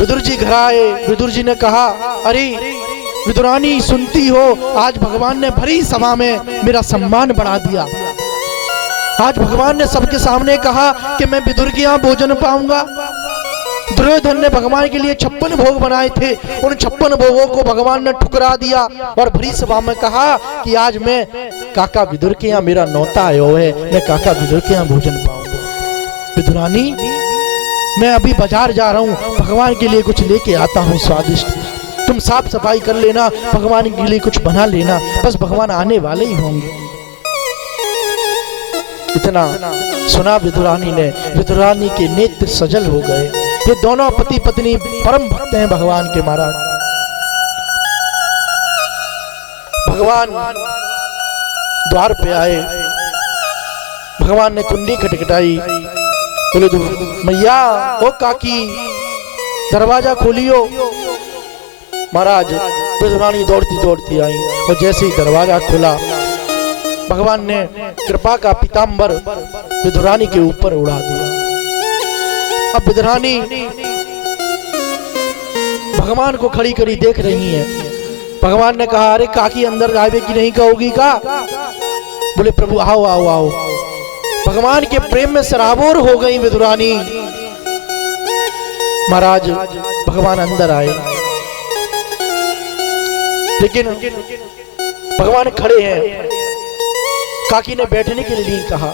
विदुर जी घर आए। विदुर जी ने कहा, अरे विदुरानी सुनती हो, आज भगवान ने भरी सभा में मेरा सम्मान बढ़ा दिया। आज भगवान ने सबके सामने कहा कि मैं विदुर के यहाँ भोजन पाऊंगा। दुर्योधन ने भगवान के लिए 56 भोग बनाए थे, उन 56 भोगों को भगवान ने ठुकरा दिया और भरी सभा में कहा कि आज मैं काका विदुर के यहाँ, मेरा नौता आयो है, मैं काका विदुर के यहाँ भोजन पाऊंगा। विदुरानी, मैं अभी बाजार जा रहा हूँ, भगवान के लिए कुछ लेके आता हूँ स्वादिष्ट। तुम साफ सफाई कर लेना, भगवान के लिए कुछ बना लेना, बस भगवान आने वाले ही होंगे। इतना सुना विदुरानी ने, विदुरानी के नेत्र सजल हो गए। ये दोनों पति पत्नी परम भक्त हैं भगवान के महाराज। भगवान द्वार पे आए, भगवान ने कुंडी खटखटाई, बोले मैया ओ काकी दरवाजा खोलियो। महाराज विदुरानी दौड़ती दौड़ती आई और जैसे ही दरवाजा खुला, भगवान ने कृपा का पीतांबर विदुरानी के ऊपर उड़ा दिया। अब विदुरानी भगवान को खड़ी खड़ी देख रही है। भगवान ने कहा, अरे काकी अंदर आवे की नहीं कहोगी का? बोले प्रभु आओ आओ आओ। भगवान के प्रेम में सराबोर हो गई विदुरानी। महाराज भगवान अंदर आए, लेकिन भगवान खड़े हैं। काकी ने बैठने के लिए कहा।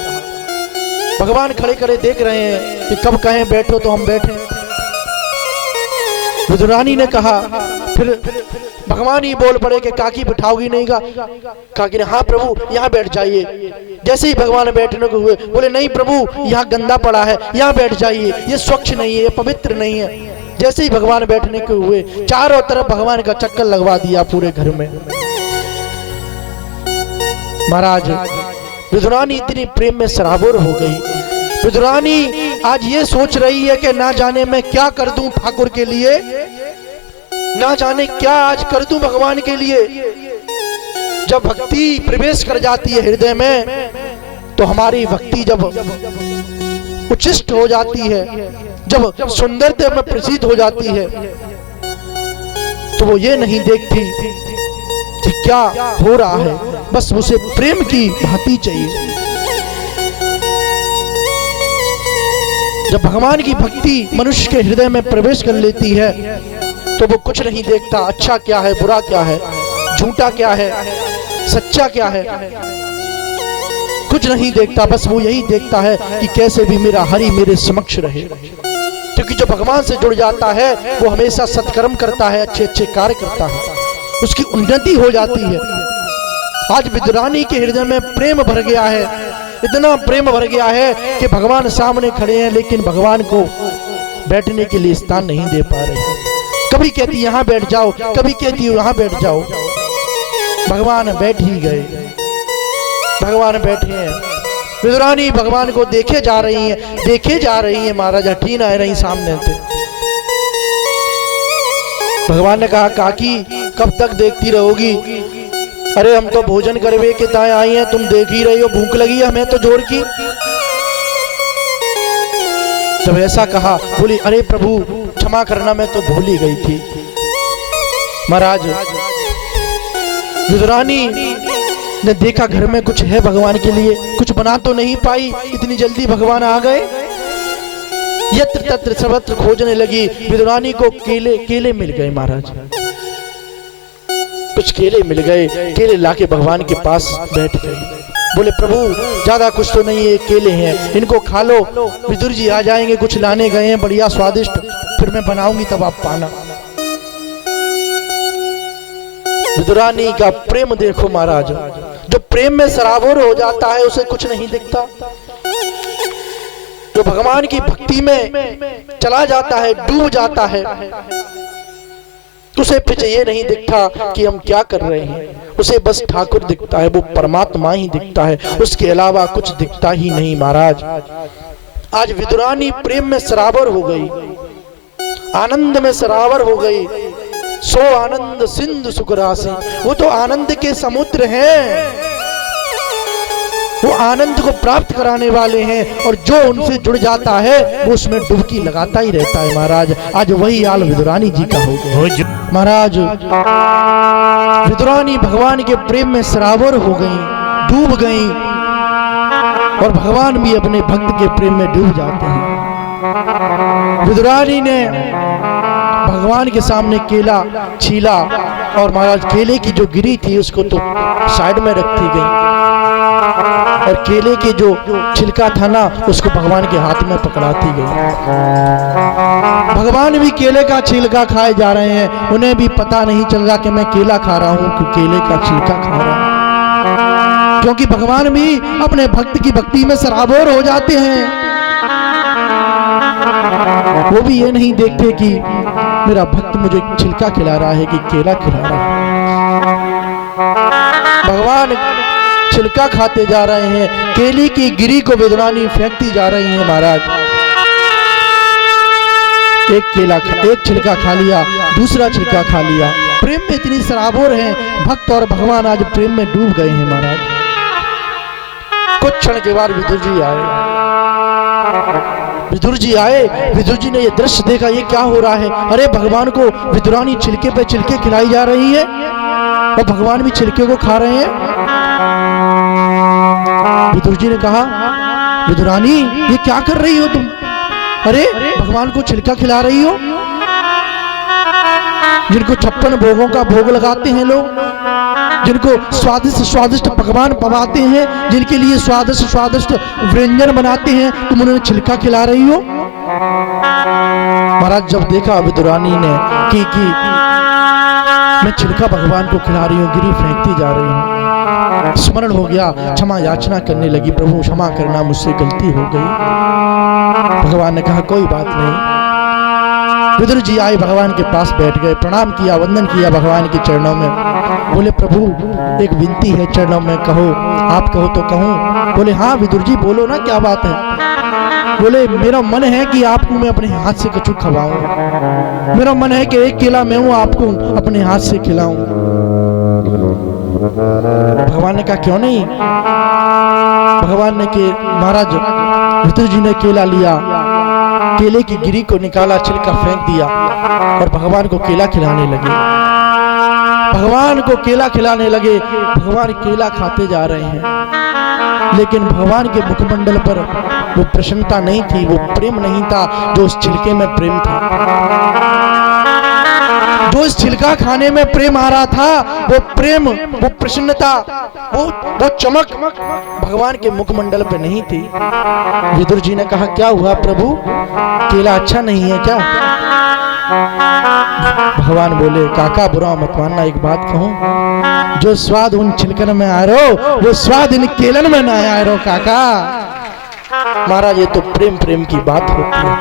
भगवान खड़े खड़े देख रहे हैं कि कब कहें बैठो तो हम बैठे। विदुरानी ने कहा, फिर भगवान ही बोल पड़े कि काकी बिठाओगी नहीं का? काकी ने हाँ प्रभु यहाँ बैठ जाइए। जैसे ही भगवान बैठने को हुए, बोले नहीं प्रभु यहाँ गंदा पड़ा है, यहाँ बैठ जाइए, ये स्वच्छ नहीं है, ये पवित्र नहीं है। जैसे ही भगवान बैठने को हुए, चारों तरफ भगवान का चक्कर लगवा दिया पूरे घर में। महाराज विदुरानी इतनी प्रेम में सराबोर हो गई। विदुरानी आज ये सोच रही है कि ना जाने मैं क्या कर दूं ठाकुर के लिए, ना जाने क्या आज कर दूं भगवान के लिए। जब भक्ति प्रवेश कर जाती है हृदय में, तो हमारी भक्ति जब उच्छिष्ट हो जाती है, जब सुंदरता में प्रसिद्ध हो जाती है, तो वो ये नहीं देखती कि क्या हो रहा है, बस उसे प्रेम की भांति चाहिए। जब भगवान की भक्ति मनुष्य के हृदय में प्रवेश कर लेती है, तो वो कुछ नहीं देखता, अच्छा क्या है, बुरा क्या है, झूठा क्या है, सच्चा क्या है, कुछ नहीं देखता। बस वो यही देखता है कि कैसे भी मेरा हरि मेरे समक्ष रहे। क्योंकि जो भगवान से जुड़ जाता है, वो हमेशा सत्कर्म करता है, अच्छे अच्छे कार्य करता है, उसकी उन्नति हो जाती है। आज विदुरानी के हृदय में प्रेम भर गया है, इतना प्रेम भर गया है कि भगवान सामने खड़े हैं, लेकिन भगवान को बैठने के लिए स्थान नहीं दे पा रहे। कभी कहती यहाँ बैठ जाओ, कभी कहती यहाँ बैठ जाओ। भगवान बैठ ही गए, भगवान बैठे हैं। विदुरानी भगवान को देखे जा रही है, देखे जा रही है। महाराज हठी ना रही सामने से। भगवान ने कहा, काकी कब तक देखती रहोगी? अरे हम तो भोजन करवे के ताए आई हैं, तुम देख ही रही हो, भूख लगी है हमें तो जोर की। जब ऐसा कहा, बोली अरे प्रभु क्षमा करना, मैं तो भूल ही गई थी। महाराज विदुरानी ने देखा घर में कुछ है भगवान के लिए, कुछ बना तो नहीं पाई, इतनी जल्दी भगवान आ गए। यत्र तत्र सर्वत्र खोजने लगी। विदुरानी को केले मिल गए। महाराज कुछ केले मिल गए, केले लाके भगवान के पास बैठ गए। बोले प्रभु ज्यादा कुछ तो नहीं है, केले हैं, इनको खा लो। विदुर जी आ जाएंगे, कुछ लाने गए हैं बढ़िया स्वादिष्ट, फिर मैं बनाऊंगी तब आप पाना। विदुरानी का प्रेम देखो महाराज, जो प्रेम में सराबोर हो जाता है उसे कुछ नहीं दिखता। जो भगवान की भक्ति में चला जाता है, डूब जाता है, उसे पीछे ये नहीं दिखता कि हम क्या कर रहे हैं, उसे बस ठाकुर दिखता है, वो परमात्मा ही दिखता है, उसके अलावा कुछ दिखता ही नहीं। महाराज आज विदुरानी प्रेम में सराबर हो गई, आनंद में सराबर हो गई। सो आनंद सिंधु सुख राशि, वो तो आनंद के समुद्र हैं। वो आनंद को प्राप्त कराने वाले हैं, और जो उनसे जुड़ जाता है वो उसमें डुबकी लगाता ही रहता है। महाराज आज वही हाल विदुरानी जी का हो गया। महाराज विदुरानी भगवान के प्रेम में सरावर हो गई, डूब गई, और भगवान भी अपने भक्त के प्रेम में डूब जाते हैं। विदुरानी ने भगवान के सामने केला छीला, और महाराज केले की जो गिरी थी उसको तो साइड में रखती गई, और केले के जो छिलका था ना उसको भगवान के हाथ में पकड़ाती गई। भगवान भी केले का छिलका खाए जा रहे हैं, उन्हें भी पता नहीं चल रहा कि मैं केला खा रहा हूं कि केले का छिलका खा रहा हूं, क्योंकि भगवान भी अपने भक्त की भक्ति में सराबोर हो जाते हैं। वो भी ये नहीं देखते कि मेरा भक्त मुझे छिलका खिला रहा है कि केला खिला रहा है। भगवान छिलका खाते जा रहे हैं, केले की गिरी को विदुरानी फेंकती जा रही है। महाराज एक छिलका खा लिया, दूसरा छिलका खा लिया। प्रेम में इतनी सराबोर है भक्त और भगवान, आज प्रेम में डूब गए हैं। महाराज कुछ क्षण के बाद विदुर जी आए। विदुर जी ने ये दृश्य देखा, ये क्या हो रहा है? अरे भगवान को विदुरानी छिलके पे छिलके खिलाई जा रही है, और भगवान भी छिलके को खा रहे हैं। विदुर जी ने कहा, विदुरानी ये क्या कर रही हो तुम? अरे भगवान को छिलका खिला रही हो। जिनको 56 भोगों का भोग लगाते हैं लोग, जिनको स्वादिष्ट स्वादिष्ट पकवान पवाते हैं, जिनके लिए स्वादिष्ट स्वादिष्ट व्यंजन बनाते हैं, तुम उन्हें छिलका खिला रही हो। महाराज जब देखा विदुरानी ने कि मैं छिलका भगवान को खिला रही हूँ, गिरी फेंकती जा रही हूँ, स्मरण हो गया, क्षमा याचना करने लगी, प्रभु क्षमा करना, मुझसे गलती हो गई। भगवान ने कहा कोई बात नहीं। विदुर जी आए, भगवान के पास बैठ गए, प्रणाम किया, वंदन किया भगवान के चरणों में। बोले प्रभु एक विनती है, चरणों में कहो, आप कहो तो कहूँ। बोले हाँ विदुर जी बोलो ना, क्या बात है? बोले मेरा मन है कि आपको मैं अपने हाथ से कछु खवाऊं, मेरा मन है कि एक केला मैं हूं आपको अपने हाथ से खिलाऊं। भगवान ने कहा क्यों नहीं? भगवान ने कि महाराज विदुर जी ने केला लिया, केले की गिरी को निकाला, छिलका फेंक दिया, और भगवान को केला खिलाने लगे। भगवान को केला खिलाने लगे। भगवान केला खाते जा रहे हैं, लेकिन भगवान के मुखमंडल पर वो प्रसन्नता नहीं थी, वो प्रेम नहीं था जो उस छिलके में प्रेम था। जो इस छिलका खाने में प्रेम आ रहा था, वो प्रेम, वो प्रसन्नता, वो चमक भगवान के मुखमंडल पे नहीं थी। विदुर जी ने कहा क्या हुआ प्रभु, केला अच्छा नहीं है क्या? भगवान बोले काका बुरा मत मानना, एक बात कहूं, जो स्वाद उन छिलकन में आ रहो वो स्वाद इन केलन में ना आ रहो काका। महाराज ये तो प्रेम की बात होती है।